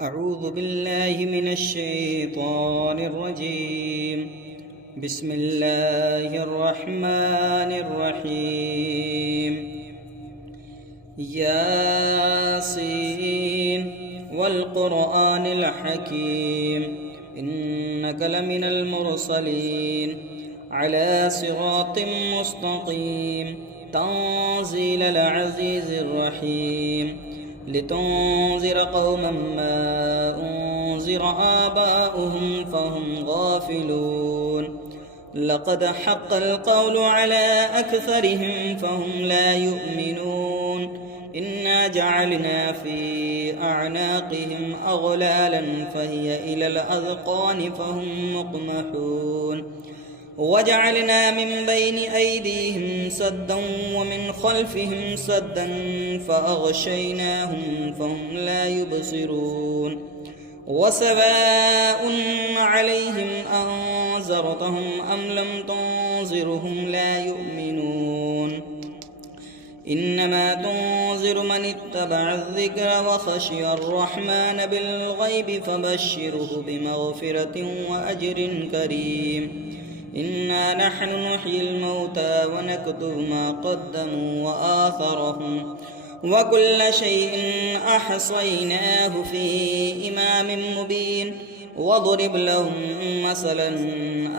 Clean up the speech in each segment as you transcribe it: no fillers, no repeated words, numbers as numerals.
أعوذ بالله من الشيطان الرجيم. بسم الله الرحمن الرحيم. ياسين والقرآن الحكيم إنك لمن المرسلين على صراط مستقيم تنزيل العزيز الرحيم لتنذر قوما ما أنذر آباؤهم فهم غافلون لقد حق القول على أكثرهم فهم لا يؤمنون إنا جعلنا في أعناقهم أغلالا فهي إلى الأذقان فهم مقمحون وجعلنا من بين أيديهم سدا ومن خلفهم سدا فأغشيناهم فهم لا يبصرون وسواء عليهم أنذرتهم أم لم تنذرهم لا يؤمنون إنما تنذر من اتبع الذكر وخشي الرحمن بالغيب فبشره بمغفرة وأجر كريم إنا نحن نحيي الموتى ونكتب ما قدموا وآثرهم وكل شيء أحصيناه في إمام مبين واضرب لهم مثلا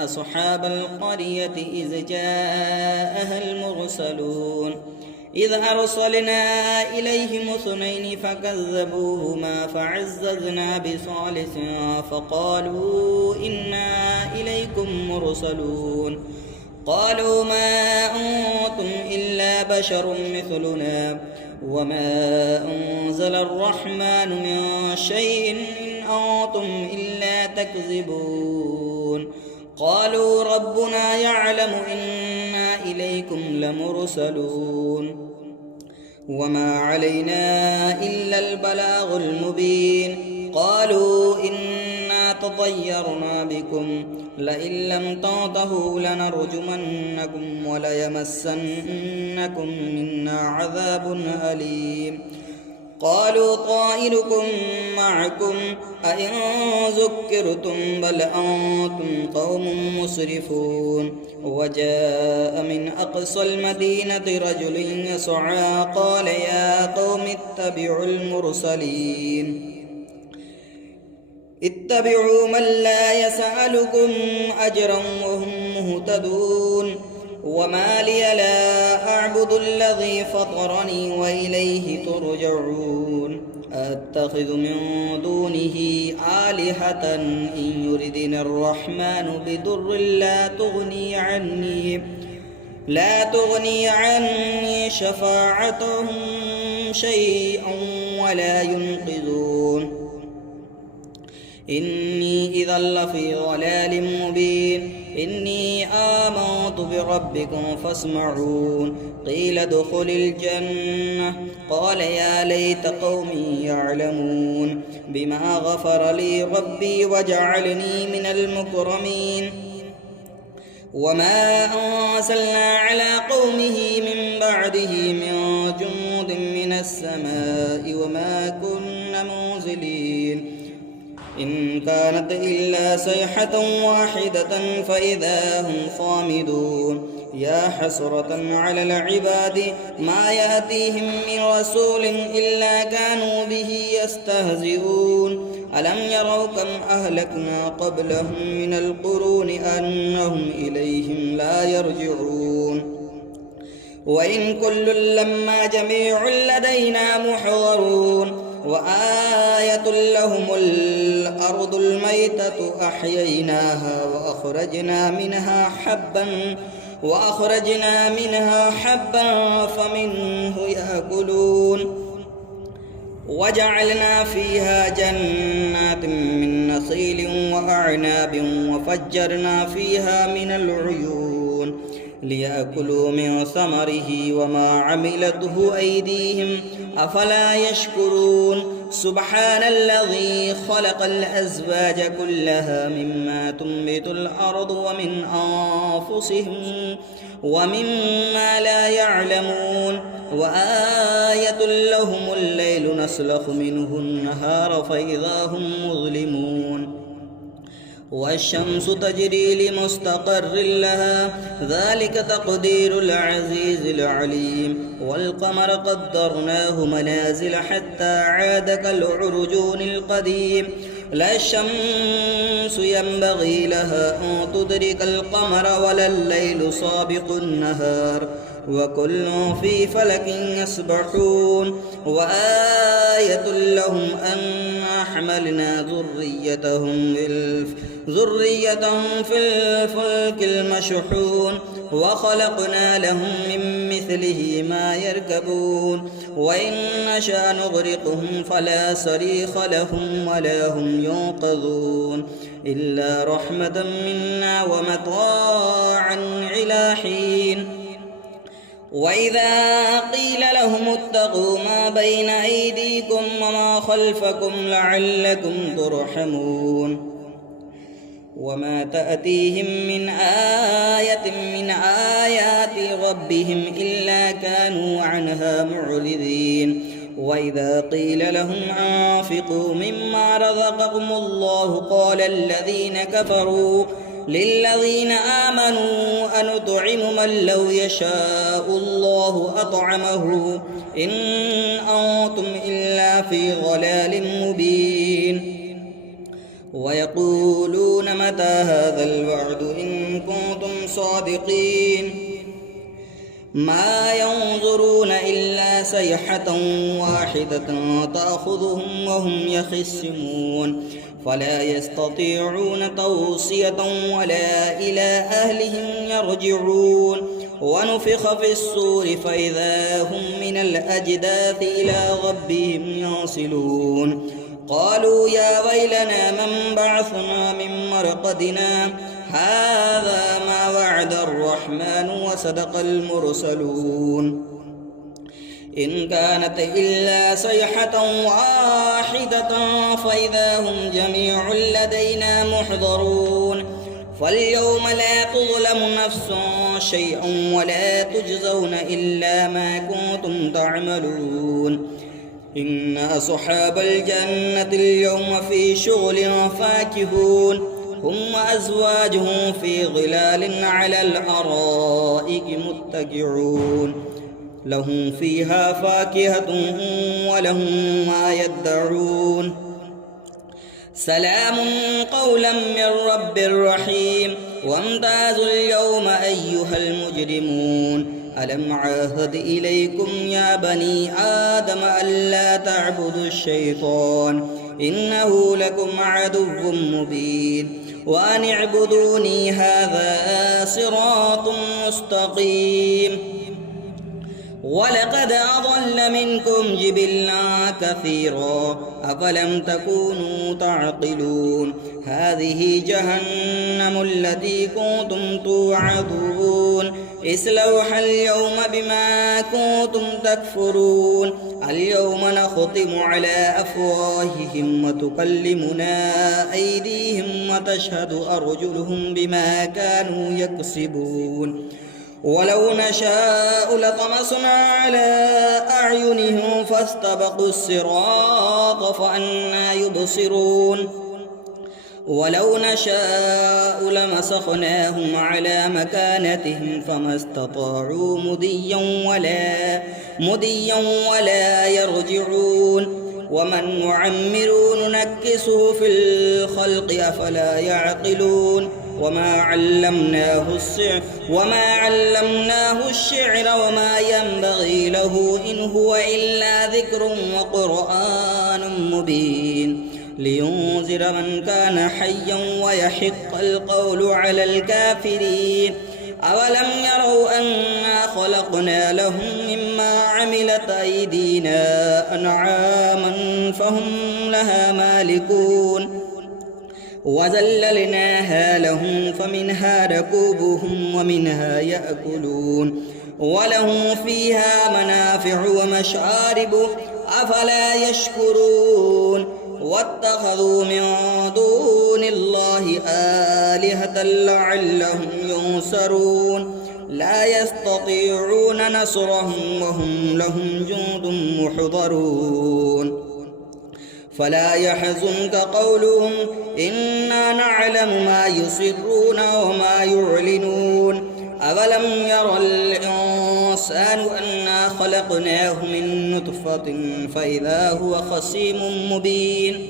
أصحاب القرية إذ جاءها المرسلون إذ أرسلنا إليهم اثنين فكذبوهما فعززنا بثالث فقالوا إنا إليكم مرسلون قالوا ما أنتم إلا بشر مثلنا وما أنزل الرحمن من شيء إن أنتم إلا تكذبون قالوا ربنا يعلم إنا إليكم لمرسلون وما علينا إلا البلاغ المبين قالوا إنا تطيرنا بكم لئن لم تنتهوا لنرجمنكم وليمسنكم منا عذاب أليم قالوا طائركم معكم أئن ذكرتم بل أنتم قوم مسرفون وجاء من أقصى المدينة رجل يسعى قال يا قوم اتبعوا المرسلين اتبعوا من لا يسألكم أجرا وهم مهتدون وما لي لا أعبد الذي فطرني وإليه ترجعون أتخذ من دونه آلهة إن يردني الرحمن بضر لا تغني عني شفاعتهم شيئا ولا ينقذون إني إذا لفي ضلال مبين إني آمنت بربكم فاسمعون قيل ادخل الجنة قال يا ليت قومي يعلمون بما غفر لي ربي وجعلني من المكرمين وما أنزلنا على قومه من بعده من جند من السماء وما كنا منزلين إن كانت إلا صيحة واحدة فإذا هم صامدون يا حسرة على العباد ما يأتيهم من رسول إلا كانوا به يستهزئون ألم يروا كم أهلكنا قبلهم من القرون أنهم إليهم لا يرجعون وإن كل لما جميع لدينا محضرون وآية لهم الأرض الميتة أحييناها وأخرجنا منها حبا فمنه يأكلون وجعلنا فيها جنات من نخيل وأعناب وفجرنا فيها من العيون ليأكلوا من ثمره وما عملته أيديهم أفلا يشكرون سبحان الذي خلق الأزواج كلها مما تنبت الأرض ومن أنفسهم ومما لا يعلمون وآية لهم الليل نسلخ منه النهار فإذا هم مظلمون والشمس تجري لمستقر لها ذلك تقدير العزيز العليم والقمر قدرناه منازل حتى عاد كالعرجون القديم لا الشمس ينبغي لها أن تدرك القمر ولا الليل سابق النهار وكل في فلك يسبحون وآية لهم أنا حملنا ذريتهم في الفلك المشحون وخلقنا لهم من مثله ما يركبون وإن نشأ نغرقهم فلا صريخ لهم ولا هم ينقذون إلا رحمة منا ومتاعا إلى حين وإذا قيل لهم اتقوا ما بين أيديكم وما خلفكم لعلكم ترحمون وما تأتيهم من آية من آيات ربهم إلا كانوا عنها معرضين وإذا قيل لهم أنفقوا مما رزقكم الله قال الذين كفروا للذين آمنوا أنطعم من لو يشاء الله أطعمه إن أنتم إلا في ضلال مبين ويقولون متى هذا الوعد إن كنتم صادقين ما ينظرون إلا صيحة واحدة تأخذهم وهم يخصمون فلا يستطيعون توصية ولا إلى أهلهم يرجعون ونفخ في الصور فإذا هم من الأجداث إلى ربهم ينصلون قالوا يا ويلنا من بعثنا من مرقدنا هذا ما وعد الرحمن وصدق المرسلون إن كانت إلا صيحة واحدة فإذا هم جميع لدينا محضرون فاليوم لا تظلم نفس شيئا ولا تجزون إلا ما كنتم تعملون إن أصحاب الجنة اليوم في شغل فاكهون هم وأزواجهم في ظلال على الأرائك متكئون لهم فيها فاكهة ولهم ما يدعون سلام قولا من رب رحيم وامتازوا اليوم أيها المجرمون ألم عاهد إليكم يا بني آدم ألا تعبدوا الشيطان إنه لكم عدو مبين وأن اعبدوني هذا صراط مستقيم ولقد أضل منكم جبلا كثيرا أفلم تكونوا تعقلون هذه جهنم التي كنتم توعدون اصلوها اليوم بما كنتم تكفرون اليوم نختم على أفواههم وتكلمنا أيديهم وتشهد أرجلهم بما كانوا يكسبون ولو نشاء لطمسنا على أعينهم فاستبقوا الصراط فأنى يبصرون ولو نشاء لمسخناهم على مكانتهم فما استطاعوا مديا ولا يرجعون ومن نعمر ننكسه في الخلق أفلا يعقلون وما علمناه الشعر وما ينبغي له إن هو إلا ذكر وقرآن مبين لينذر من كان حيا ويحق القول على الكافرين أولم يروا أنا خلقنا لهم مما عملت أيدينا أنعاما فهم لها مالكون وذللناها لهم فمنها ركوبهم ومنها يأكلون ولهم فيها منافع ومشارب أفلا يشكرون واتخذوا من دون الله آلهة لعلهم ينصرون لا يستطيعون نصرهم وهم لهم جند محضرون فلا يحزنك قولهم إنا نعلم ما يسرون وما يعلنون أولم ير الإنسان أنا خلقناه من نطفة فإذا هو خصيم مبين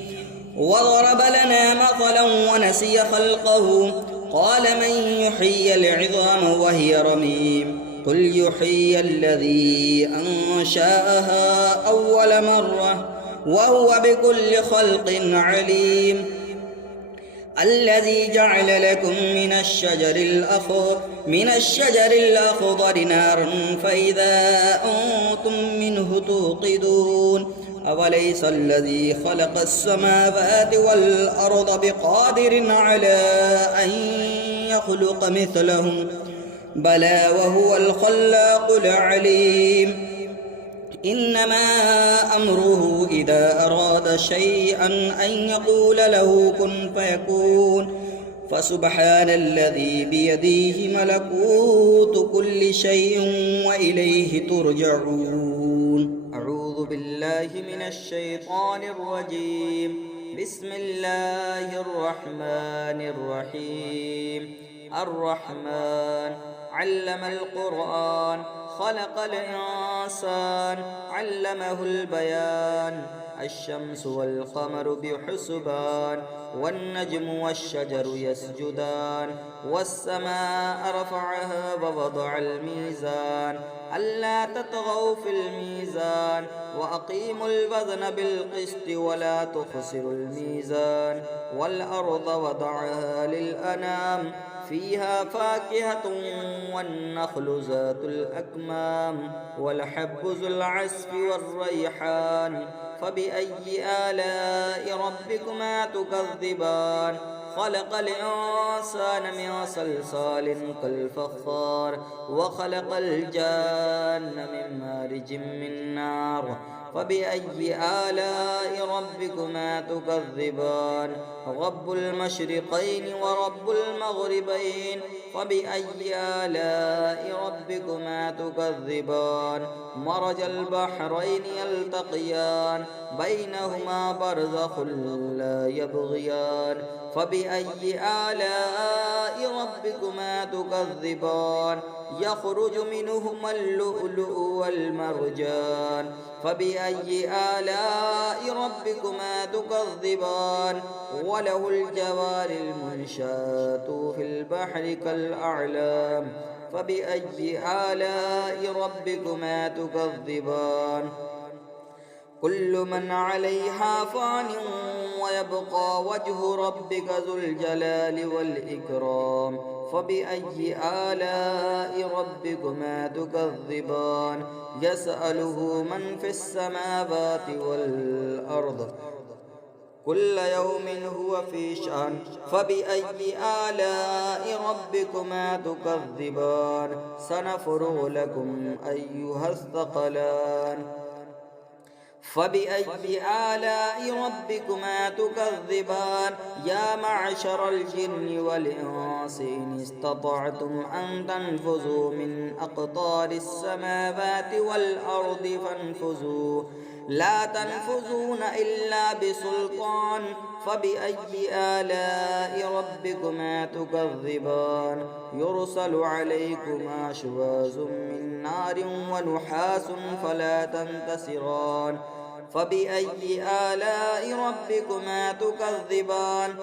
وضرب لنا مثلا ونسي خلقه قال من يحيي العظام وهي رميم قل يحيي الذي أنشأها أول مرة وهو بكل خلق عليم الذي جعل لكم من الشجر الأخضر نارا فإذا أنتم منه توقدون أوليس الذي خلق السماوات والأرض بقادر على أن يخلق مثلهم بلى وهو الخلاق العليم إنما أمره إذا أراد شيئا أن يقول له كن فيكون فسبحان الذي بيده ملكوت كل شيء وإليه ترجعون أعوذ بالله من الشيطان الرجيم بسم الله الرحمن الرحيم الرحمن علم القرآن خلق الإنسان علمه البيان الشمس والقمر بحسبان والنجم والشجر يسجدان والسماء رفعها ووضع الميزان ألا تطغوا في الميزان وأقيموا الوزن بالقسط ولا تخسروا الميزان والأرض وضعها للأنام فيها فاكهة والنخل ذات الأكمام والحب ذو العصف والريحان فبأي آلاء ربكما تكذبان خلق الإنسان من صلصال كالفخار وخلق الجان من مارج من نار فبأي آلاء ربكما تكذبان رب المشرقين ورب المغربين فبأي آلاء ربكما تكذبان مرج البحرين يلتقيان بينهما برزخ لا يبغيان فبأي آلاء ربكما تكذبان يخرج منهما اللؤلؤ والمرجان فبأي آلاء ربكما تكذبان وله الجوار المنشآت في البحر كالأعلام فبأي آلاء ربكما تكذبان كل من عليها فان ويبقى وجه ربك ذو الجلال والإكرام فبأي آلاء ربكما تكذبان يسأله من في السماوات والأرض كل يوم هو في شأن فبأي آلاء ربكما تكذبان سنفرغ لكم أيها الثقلان فبأي آلاء ربكما تكذبان يا معشر الجن والإنس إن استطعتم أن تنفذوا من أقطار السماوات والأرض فانفذوا لا تنفذون إلا بسلطان فبأي آلاء ربكما تكذبان يرسل عليكما شواظ من نار ونحاس فلا تنتصران فبأي آلاء ربكما تكذبان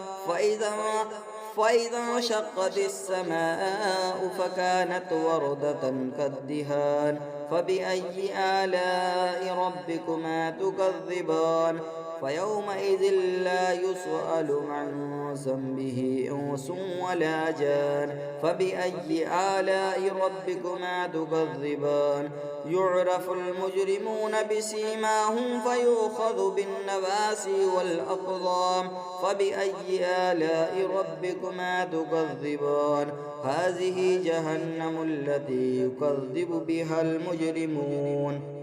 فإذا انشقت السماء فكانت وردة كالدهان فبأي آلاء ربكما تكذبان فيومئذ لا يسأل عن ذنبه إنس ولا جان فبأي آلاء ربكما تكذبان يعرف المجرمون بسيماهم فيؤخذ بالنواسي والأقدام فبأي آلاء ربكما تكذبان هذه جهنم التي يكذب بها المجرمون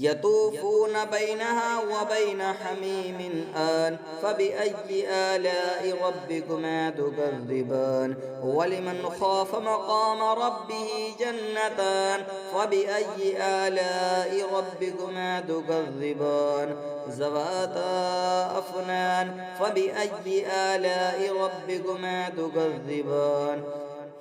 يطوفون بينها وبين حميم آن فبأي آلاء ربكما تكذبان ولمن خاف مقام ربه جنتان فبأي آلاء ربكما تكذبان ذواتا أفنان فبأي آلاء ربكما تكذبان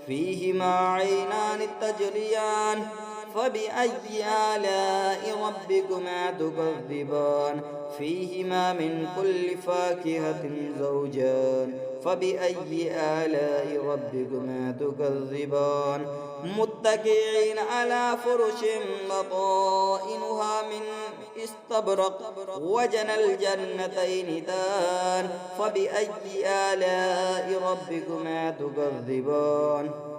فيهما عينان تجريان فبأي آلاء ربكما تكذبان فيهما من كل فاكهة زوجان فبأي آلاء ربكما تكذبان متكئين على فرش بطائنها من استبرق وجنى الجنتين دان فبأي آلاء ربكما تكذبان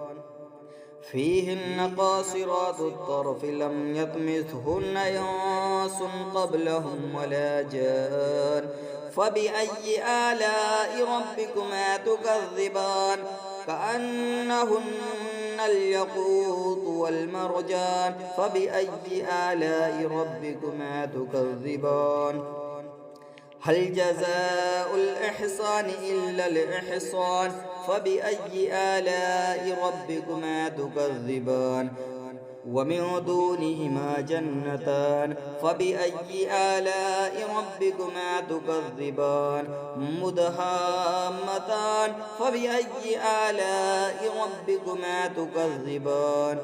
فيهن قاصرات الطرف لم يطمثهن إنس قبلهم ولا جان فبأي آلاء ربكما تكذبان كأنهن الياقوت والمرجان فبأي آلاء ربكما تكذبان هل جزاء الإحسان إلا الإحسان فبأي آلاء ربكما تكذبان ومن دونهما جنتان فبأي آلاء ربكما تكذبان مدهامتان فبأي آلاء ربكما تكذبان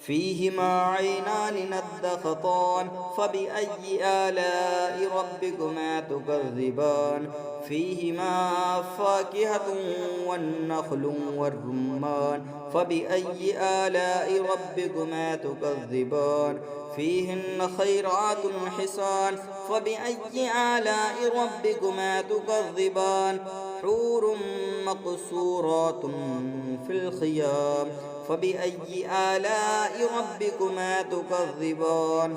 فيهما عينان نضختان فبأي آلاء ربكما تكذبان فيهما فاكهة والنخل والرمان فبأي آلاء ربكما تكذبان فيهن خيرات حسان فبأي آلاء ربكما تكذبان حور مقصورات في الخيام فبأي آلاء ربكما تكذبان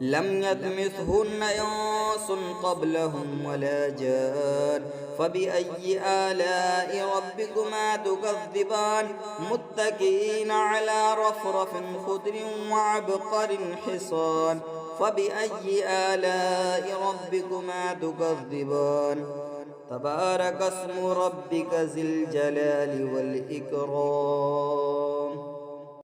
لم يطمثهن إنس قبلهم ولا جان فبأي آلاء ربكما تكذبان متكئين على رفرف خضر وعبقر حصان فبأي آلاء ربكما تكذبان تبارك اسم ربك ذي الجلال والإكرام